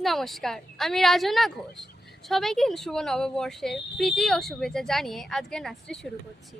নমস্কার, আমি রাজনা ঘোষ। সবাইকে শুভ নববর্ষের প্রীতি ও শুভেচ্ছা জানিয়ে আজকের নাচটি শুরু করছি।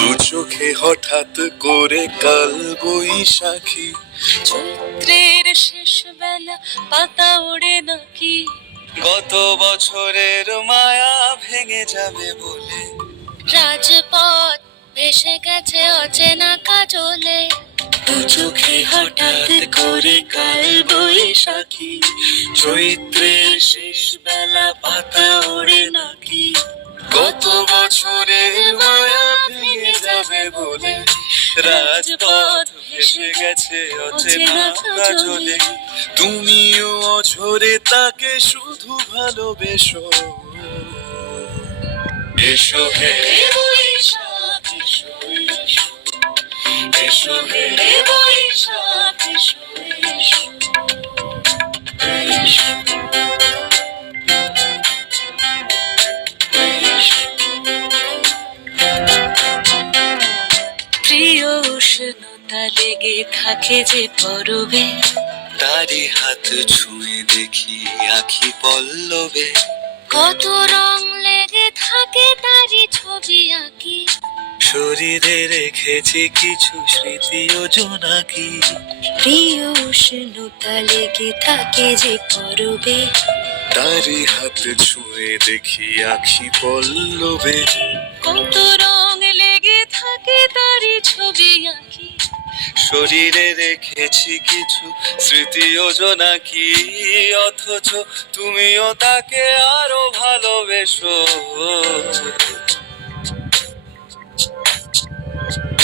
দু চোখে হঠাৎ করে কাল বৈশাখী, চৈত্রের শেষ বেলা পাতা ওড়ে নাকি, গত বছরের মায়া ভেঙে যাবে বলে রাজপথ ভেসে গেছে অচেনা কাজলে। দু চোখে হঠাৎ করে কাল বৈশাখী, চৈত্রের শেষ বেলা পাতা ওড়ে নাকি, গত বছরের মায়া ভেঙে যাবে বলে রাজপথ ভেসে গেছে অচেনা কাজলে। তুমিও অঝরে তাকে শুধু ভালোবেসো, এসো হে বৈশাখ এসো এসো, এসো হে বৈশাখ এসো এসো, এসো। প্রিয় উষ্ণতা লেগে থাকে যে পরবে, তারি হাত ছুঁয়ে দেখি আখি পল্লবে। কত রং লেগে থাকে তারই ছবি আঁকি, শরীরে রেখেছি কিছু স্মৃতি ও জোনাকি। প্রিয় উষ্ণতা লেগে থাকে যে পরবে, তারি হাত ছুঁয়ে দেখি আখি পল্লবে। কত রং লেগে থাকে তারই ছবি আঁকি, শরীরে রেখেছি কিছু স্মৃতি ও জোনাকি। অথচ তুমিও তাকে আরো ভালোবেসো,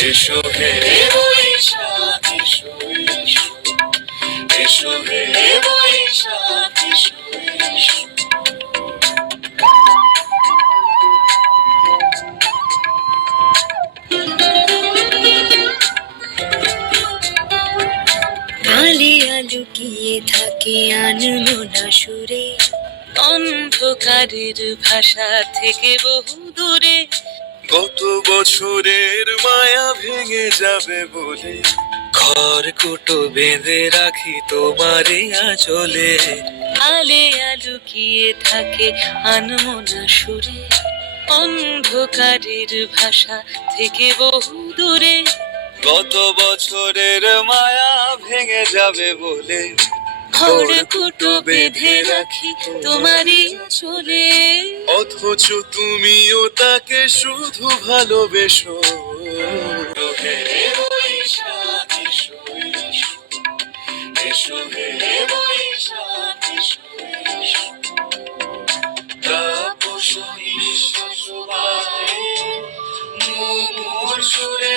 এসো হে বৈশাখ এসো এসো, এসো হে বৈশাখ এসো এসো। আলিয়া লুকিয়ে থাকে আনমনা সুরে, অন্ধকারের ভাষা থেকে বহু দূরে, গত বছরের মায়া ভেঙে যাবে বলে খড়কুটো বেঁধে রাখি তোমারে আঁচলে। আলিয়া লুকিয়ে থাকে আনমনা সুরে, অন্ধকারের ভাষা থেকে বহু দূরে, গত বছরের মায়া ভেঙে যাবে বলে খড়কুটো বেঁধে রাখি তোমারই চলে। অথচ তুমিও তাকে শুধু ভালোবেসো, হে বৈশাখ এসো এসো, এসো হে বৈশাখ এসো এসো। তাপস নিঃশ্বাস বায়ে মুমুর সুরে